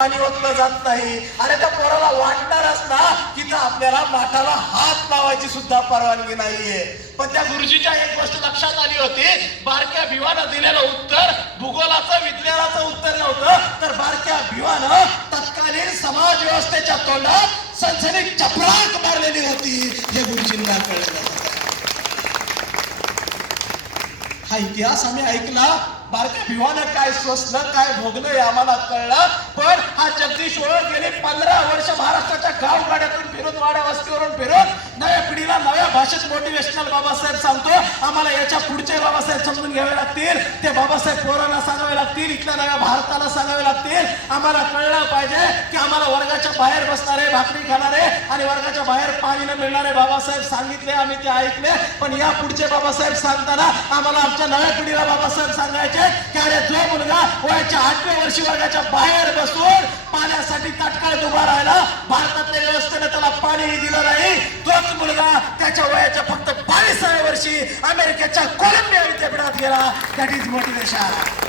पाणी ओतलं जात नाही आणि त्या पोराला वाटणारच ना की तर आपल्याला माठाला हात लावायची सुद्धा परवानगी नाहीये. पण त्या गुरुजीच्या एक गोष्ट लक्षात आली होती, बारक्या भिवानं दिलेलं उत्तर भूगोलाचं विज्ञानाचं उत्तर नव्हतं, तर बारक्या भिवानं तत्कालीन समाज व्यवस्थेच्या तोंडात सनसनीत चपराक मारलेली होती. हे गुरुजींना कळलं. हा इतिहास आम्ही ऐकला, बारक्या भिवानं काय सोसलं काय भोगलं हे आम्हाला कळलं. पण हा जगदीश ओळ गेली 15 वर्ष महाराष्ट्राच्या गावगाड्यातून फिरून वाड्या वस्तीवरून फिरून नव्या पिढीला नव्या भाषेत मोटिवेशनल बाबासाहेब सांगतो. आम्हाला याच्या पुढचे बाबासाहेब समजून घ्यावे लागतील, ते बाबासाहेब पोरांना सांगावे लागतील, इथल्या नव्या भारताला सांगावे लागतील. आम्हाला कळलं पाहिजे की आम्हाला वर्गाच्या बाहेर बसणारे, भाकरी खाणारे आणि वर्गाच्या बाहेर पाणी न मिळणारे बाबासाहेब सांगितले, आम्ही ते ऐकले. पण या पुढचे बाबासाहेब सांगताना आम्हाला आमच्या नव्या पिढीला बाबासाहेब सांगायचे की अरे जो मुलगा वयाच्या 8व्या वर्षी वर्गाच्या बाहेर बसून पाण्यासाठी ताटकळत उभा राहिला, भारतातल्या व्यवस्थेने त्याला पाणीही दिलं नाही, तोच मुलगा त्याच्या वयाच्या फक्त 22व्या वर्षी अमेरिकेच्या कोलंबिया विद्यापीठात गेला. That is motivation.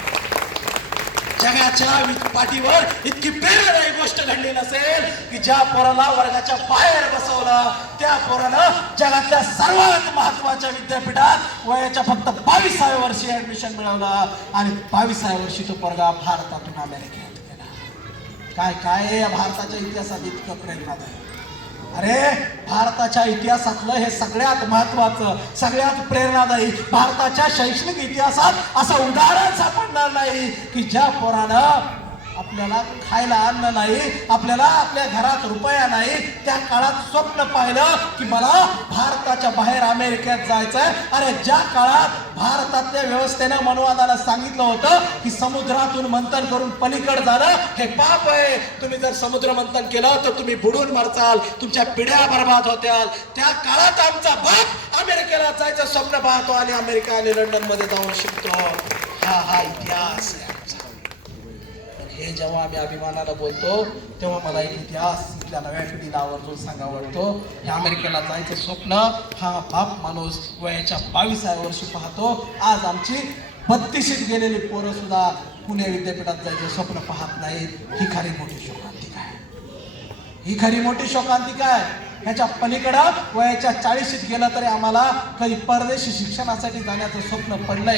जगाच्या पाठीवर इतकी प्रेरणादायी गोष्ट घडली नसेल की ज्या पोराला वर्गाच्या बाहेर बसवलं, त्या पोरानं जगातल्या सर्वात महत्वाच्या विद्यापीठात वयाच्या फक्त 22व्या वर्षी ऍडमिशन मिळवलं आणि 22व्या वर्षी तो पोरगा भारतातून अमेरिकेत गेला. काय काय या भारताच्या इतिहासात इतकं प्रेरणादायी. अरे भारताच्या इतिहासातलं हे सगळ्यात महत्वाचं, सगळ्यात प्रेरणादायी. भारताच्या शैक्षणिक इतिहासात असं उदाहरण सापडणार नाही की ज्या पोरानं आपल्याला खायला अन्न नाही, आपल्याला आपल्या घरात रुपया नाही, त्या काळात स्वप्न पाहिलं की मला भारताच्या बाहेर अमेरिकेत जायचंय. अरे ज्या काळात भारतातल्या व्यवस्थेनं मनवादाला सांगितलं होतं की समुद्रातून मंथन करून पलीकड झालं हे पाप आहे, तुम्ही जर समुद्र मंथन केलं तर तुम्ही बुडून मरचाल, तुमच्या पिढ्या बर्बाद होत्याल, त्या काळात आमचा बाप अमेरिकेला जायचं स्वप्न पाहतो आणि अमेरिका आणि लंडन मध्ये जाऊन शिकतो. हा इतिहास आहे. हे जेव्हा आम्ही अभिमानानं बोलतो तेव्हा मला एक इतिहास इथल्या नव्या पिढीला आवर्जून सांगावा वाटतो. हे अमेरिकेला जायचं स्वप्न हा बाप माणूस वयाच्या 22व्या वर्षी पाहतो. आज आमची 32शीत गेलेली पोरं सुद्धा पुणे विद्यापीठात जायचं स्वप्न पाहत नाहीत. ही खरी मोठी शोकांतिका आहे. ही खरी मोठी शोकांतिका आहे. ह्याच्या पलीकडं वयाच्या 40शीत गेलं तरी आम्हाला कधी परदेशी शिक्षणासाठी जाण्याचं स्वप्न पडलंय